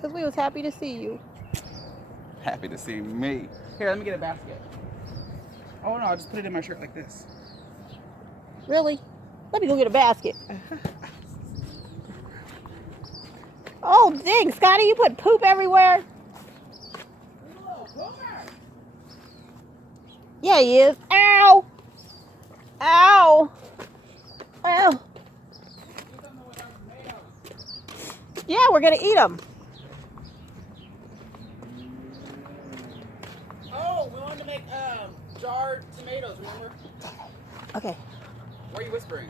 Because we was happy to see you. Happy to see me. Here, let me get a basket. Oh no, I'll just put it in my shirt like this. Really? Let me go get a basket. Oh, dang, Scotty, you put poop everywhere? Yeah, he is. Ow! Ow! Ow! Yeah, we're going to eat them. Oh, we wanted to make jarred tomatoes, remember? Okay. Why are you whispering?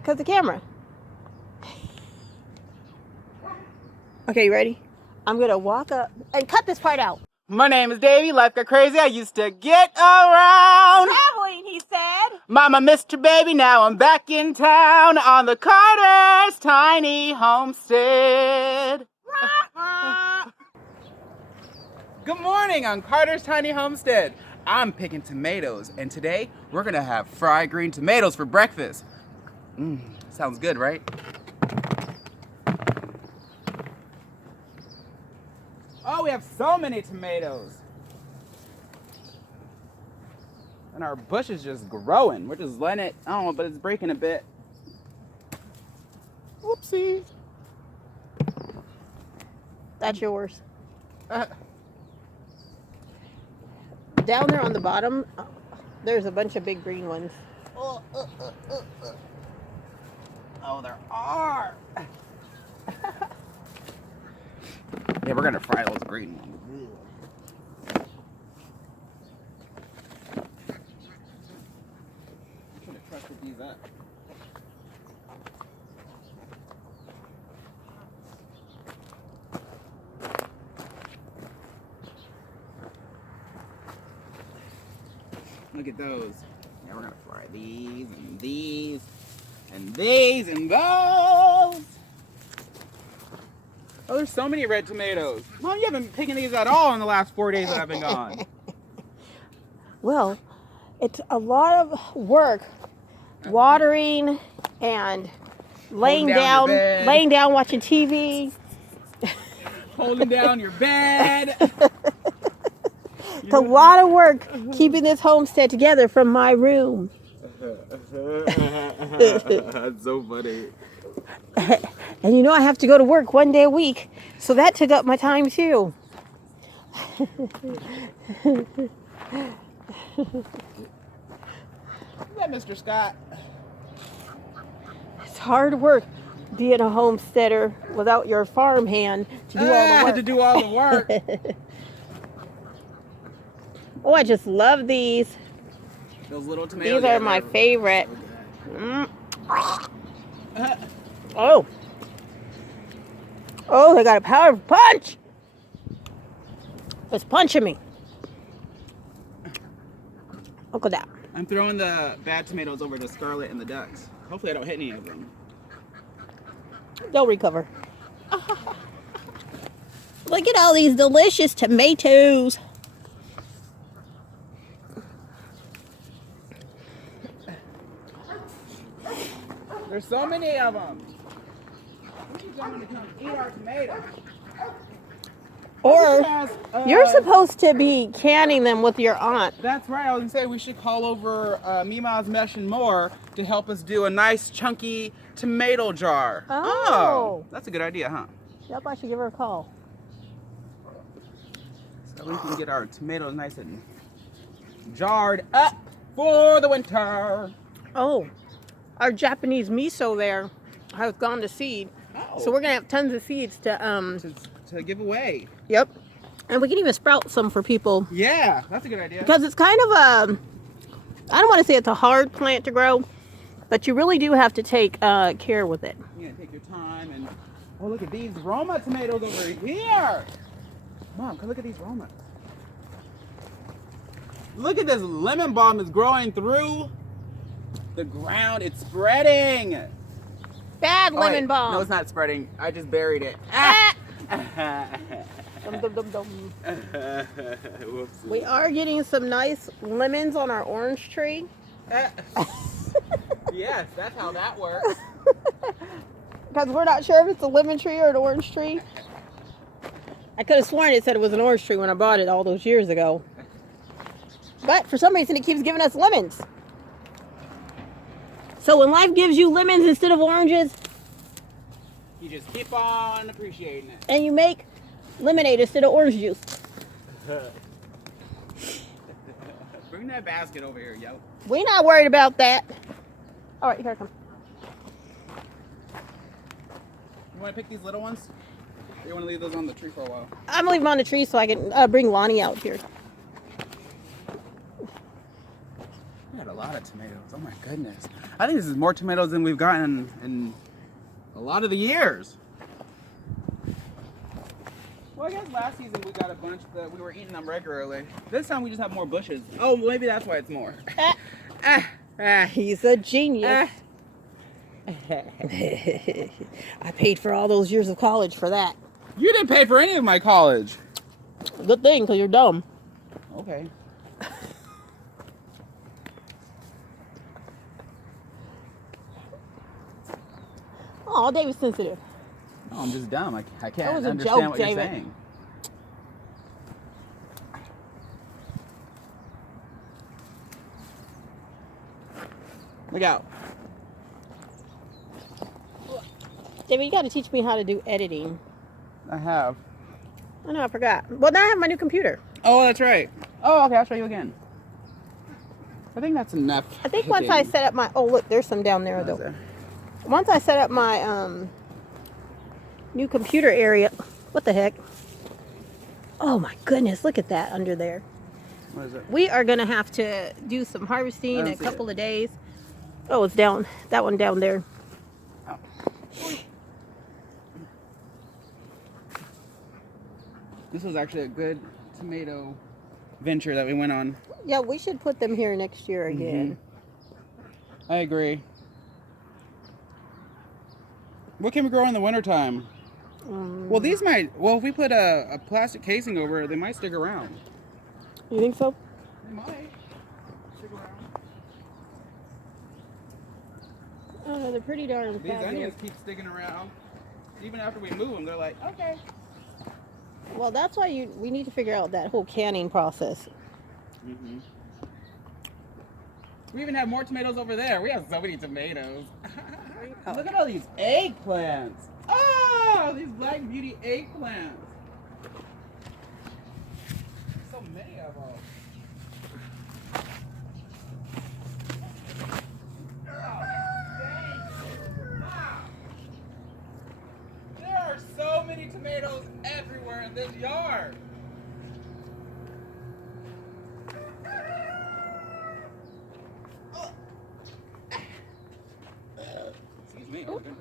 Because the camera. Okay, you ready? I'm going to walk up and cut this part out. My name is Davey. Life got crazy. I used to get around. Traveling, he said. Mama, Mr. Baby, now I'm back in town on the Carter's tiny homestead. Good morning on Carter's tiny homestead. I'm picking tomatoes, and today we're gonna have fried green tomatoes for breakfast. Sounds good, right? Oh, we have so many tomatoes. And our bush is just growing. We're just letting it, I don't know, but it's breaking a bit. Whoopsie. That's yours. Down there on the bottom, there's a bunch of big green ones. Oh, there are. Yeah, we're gonna fry those green ones. I should have trusted these up. Look at those. Yeah, we're gonna fry these and these and these and those. Oh, there's so many red tomatoes. Mom, you haven't been picking these at all in the last 4 days that I've been gone. Well, it's a lot of work watering and laying down your bed. laying down watching TV. Holding down your bed. It's a lot of work keeping this homestead together from my room. That's so funny. And you know I have to go to work 1 day a week, so that took up my time too. Is that Mr. Scott? It's hard work being a homesteader without your farm hand to do all the work. To do all the work. Oh, I just love these. Those little tomatoes. These are my favorite. Oh. Oh, they got a powerful punch. It's punching me. Look at that. I'm throwing the bad tomatoes over to Scarlet and the ducks. Hopefully I don't hit any of them. They'll recover. Look at all these delicious tomatoes. There's so many of them. We need someone to come eat our tomatoes. Or you're supposed to be canning them with your aunt. That's right. I was going to say we should call over Mima's Mesh and More to help us do a nice chunky tomato jar. Oh. That's a good idea, huh? Yep, I should give her a call. So we can get our tomatoes nice and jarred up for the winter. Oh, our Japanese miso there has gone to seed. Oh. So we're going to have tons of seeds to give away. Yep. And we can even sprout some for people. Yeah, that's a good idea. Because it's kind of I don't want to say it's a hard plant to grow, but you really do have to take care with it. Yeah, take your time. And oh, look at these Roma tomatoes over here. Mom, come look at these Romas. Look at this lemon balm is growing through the ground. It's spreading. Bad lemon balm. No, it's not spreading. I just buried it. Dum, dum, dum, dum. We are getting some nice lemons on our orange tree. Yes, that's how that works. because we're not sure if it's a lemon tree or an orange tree. I could have sworn it said it was an orange tree when I bought it all those years ago. But for some reason, it keeps giving us lemons. So when life gives you lemons instead of oranges, You just keep on appreciating it. and you make lemonade instead of orange juice. Bring that basket over here, yo. We're not worried about that. All right, here I come. You want to pick these little ones? Or you want to leave those on the tree for a while? I'm gonna leave them on the tree so I can bring Lonnie out here. We got a lot of tomatoes. Oh my goodness. I think this is more tomatoes than we've gotten in a lot of the years. Well, I guess last season we got a bunch that we were eating them regularly. This time we just have more bushes. Oh, maybe that's why it's more. He's a genius. I paid for all those years of college for that. You didn't pay for any of my college. Good thing, because you're dumb. Okay. Oh, David's sensitive. No, I'm just dumb. I That can't was a understand joke, what you're David. saying. Look out. David, you got to teach me how to do editing. I have. I know, I forgot. Well, now I have my new computer. Oh, that's right. Oh, okay. I'll show you again. I think that's enough. I think once I set up my... Oh, look, there's some down there, though. Once I set up my new computer area... What the heck? Oh, my goodness. Look at that under there. What is it? We are going to have to do some harvesting in a see couple of days. Oh, it's down. That one down there. Oh. This was actually a good tomato venture that we went on. Yeah, we should put them here next year again. I agree. What can we grow in the wintertime? Well, these might... Well, if we put a plastic casing over it, they might stick around. You think so? They might stick around. Oh, they're pretty darn These fabulous. onions keep sticking around. Even after we move them, they're like, okay. Well, that's why we need to figure out that whole canning process. We even have more tomatoes over there. We have so many tomatoes. Oh. Look at all these eggplants. Oh, these Black Beauty eggplants. So many of them. Oh, dang. Wow. There are so many tomatoes everywhere in this yard. Excuse me. Oh, goodness.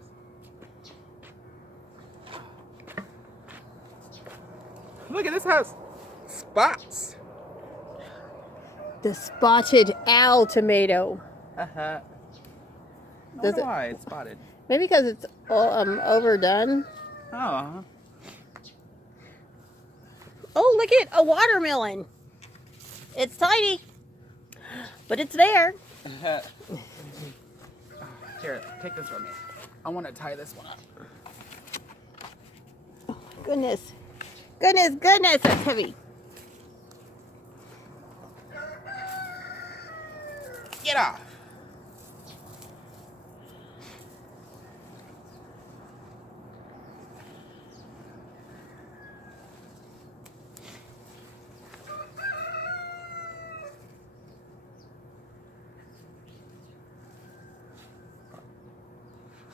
Look at this house. Spots. The spotted owl tomato. I Does wonder it- why it's spotted. Maybe because it's overdone. Oh. Oh, look at a watermelon. It's tiny, but it's there. Here, take this from me. I want to tie this one up. Goodness. Goodness, goodness, that's heavy. Get off.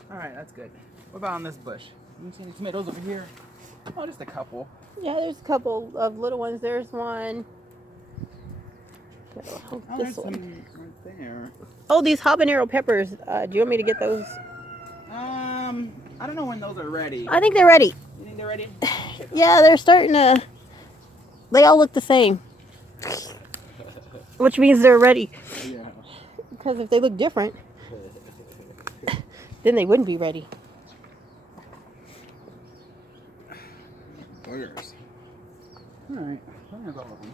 All right, that's good. What about on this bush? You see any tomatoes over here? Oh, just a couple. Yeah, there's a couple of little ones. There's one. Oh, This there's one. some right there. Oh, these habanero peppers. Do you want me to get those? I don't know when those are ready. I think they're ready. You think they're ready? Yeah, they're starting to... They all look the same. Which means they're ready. Yeah. Because if they look different, then they wouldn't be ready. Boogers. All right. There's all of them.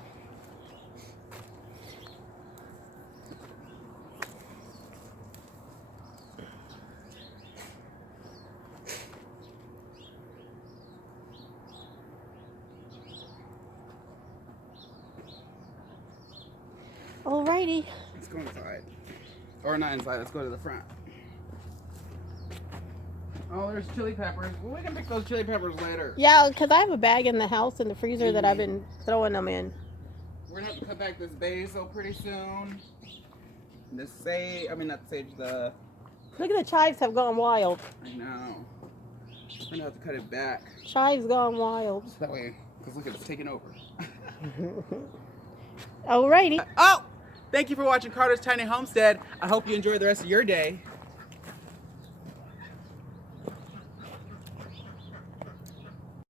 Alrighty. Let's go inside. Or not inside, let's go to the front. Oh, there's chili peppers. Well, we can pick those chili peppers later. Yeah, because I have a bag in the house in the freezer that I've been throwing them in. We're gonna have to cut back this basil pretty soon. This sage, I mean not the sage, the... Look at the chives have gone wild. I know. We're gonna have to cut it back. Chives gone wild. So that way, because look, it's taking over. Alrighty. Oh! Thank you for watching Carter's Tiny Homestead. I hope you enjoy the rest of your day.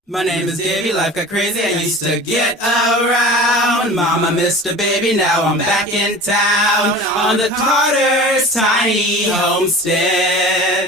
My name is Davey, life got crazy, I used to get around. Mama missed a baby, now I'm back in town on the Carter's Tiny Homestead.